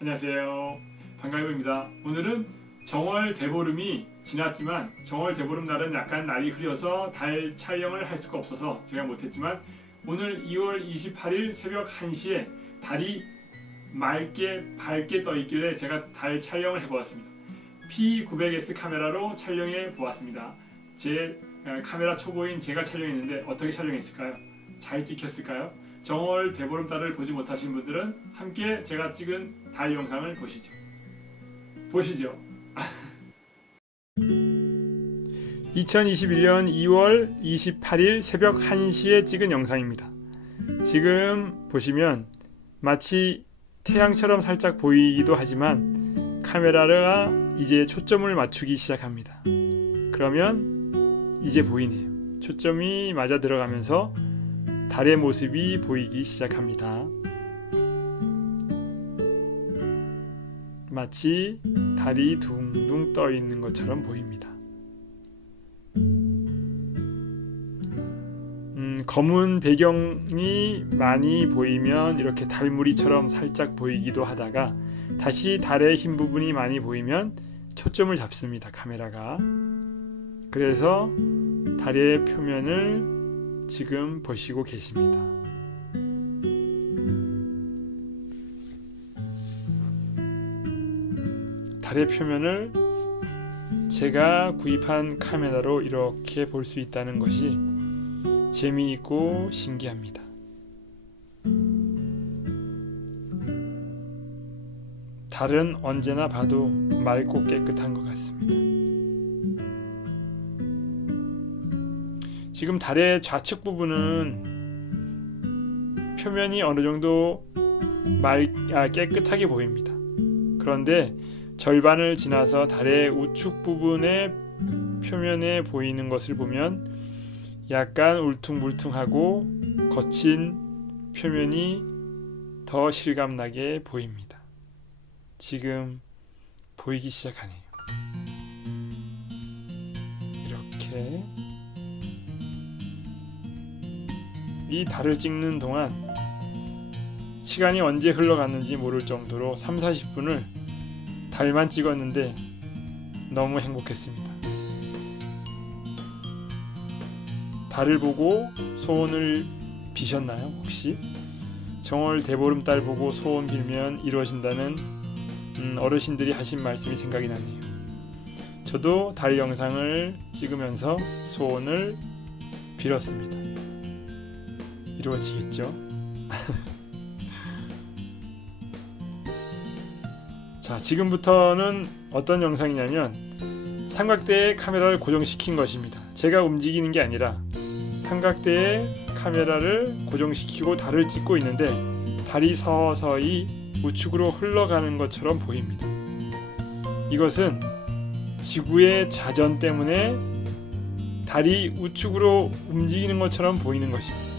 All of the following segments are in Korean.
안녕하세요. 반가워입니다. 오늘은 정월 대보름이 지났지만 정월 대보름 날은 약간 날이 흐려서 달 촬영을 할 수가 없어서 제가 못했지만 오늘 2월 28일 새벽 1시에 달이 맑게 밝게 떠 있길래 제가 달 촬영을 해보았습니다. P900S 카메라로 촬영해 보았습니다. 제 어, 카메라 초보인 제가 촬영했는데 어떻게 촬영했을까요? 잘 찍혔을까요? 정월 대보름달을 보지 못하신 분들은 함께 제가 찍은 달 영상을 보시죠. 보시죠. 2021년 2월 28일 새벽 1시에 찍은 영상입니다. 지금 보시면 마치 태양처럼 살짝 보이기도 하지만 카메라가 이제 초점을 맞추기 시작합니다. 그러면 이제 보이네요. 초점이 맞아 들어가면서 달의 모습이 보이기 시작합니다. 마치 달이 둥둥 떠 있는 것처럼 보입니다. 음, 검은 배경이 많이 보이면 이렇게 달무리처럼 살짝 보이기도 하다가 다시 달의 흰 부분이 많이 보이면 초점을 잡습니다. 카메라가. 그래서 달의 표면을 지금 보시고 계십니다. 달의 표면을 제가 구입한 카메라로 이렇게 볼 수 있다는 것이 재미있고 신기합니다. 달은 언제나 봐도 맑고 깨끗한 것 같습니다. 지금 달의 좌측 부분은 표면이 어느 정도 말, 아, 깨끗하게 보입니다. 그런데 절반을 지나서 달의 우측 부분의 표면에 보이는 것을 보면 약간 울퉁불퉁하고 거친 표면이 더 실감나게 보입니다. 지금 보이기 시작하네요. 이렇게 이 달을 찍는 동안 시간이 언제 흘러갔는지 모를 정도로 3, 40분을 달만 찍었는데 너무 행복했습니다. 달을 보고 소원을 비셨나요? 혹시? 정월 대보름달 보고 소원 빌면 이루어진다는 음, 어르신들이 하신 말씀이 생각이 나네요. 저도 달 영상을 찍으면서 소원을 빌었습니다. 이루어지겠죠? 자, 지금부터는 어떤 영상이냐면 삼각대에 카메라를 고정시킨 것입니다. 제가 움직이는 게 아니라 삼각대에 카메라를 고정시키고 달을 찍고 있는데 달이 서서히 우측으로 흘러가는 것처럼 보입니다. 이것은 지구의 자전 때문에 달이 우측으로 움직이는 것처럼 보이는 것입니다.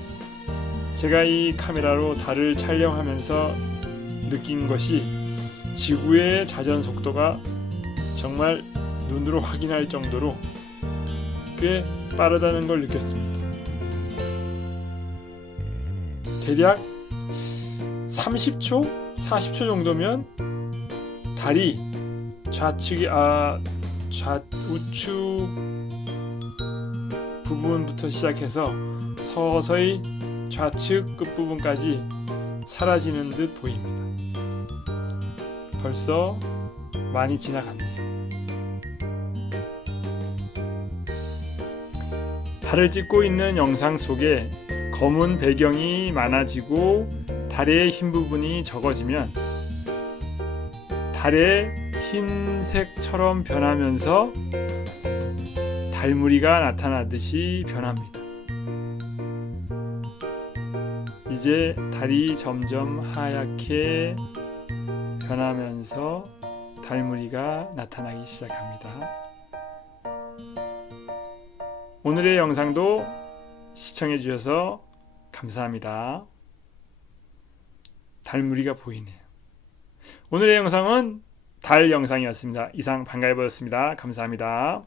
제가 이 카메라로 달을 촬영하면서 느낀 것이 지구의 자전 속도가 정말 눈으로 확인할 정도로 꽤 빠르다는 걸 느꼈습니다. 대략 30초, 40초 정도면 달이 좌측이 아 좌 우측 부분부터 시작해서 서서히 좌측 끝부분까지 사라지는 듯 보입니다. 벌써 많이 지나갔네요. 달을 찍고 있는 영상 속에 검은 배경이 많아지고 달의 흰 부분이 적어지면 달의 흰색처럼 변하면서 달무리가 나타나듯이 변합니다. 이제 달이 점점 하얗게 변하면서 달무리가 나타나기 시작합니다. 오늘의 영상도 시청해 주셔서 감사합니다. 달무리가 보이네요. 오늘의 영상은 달 영상이었습니다. 이상 반가워보였습니다. 감사합니다.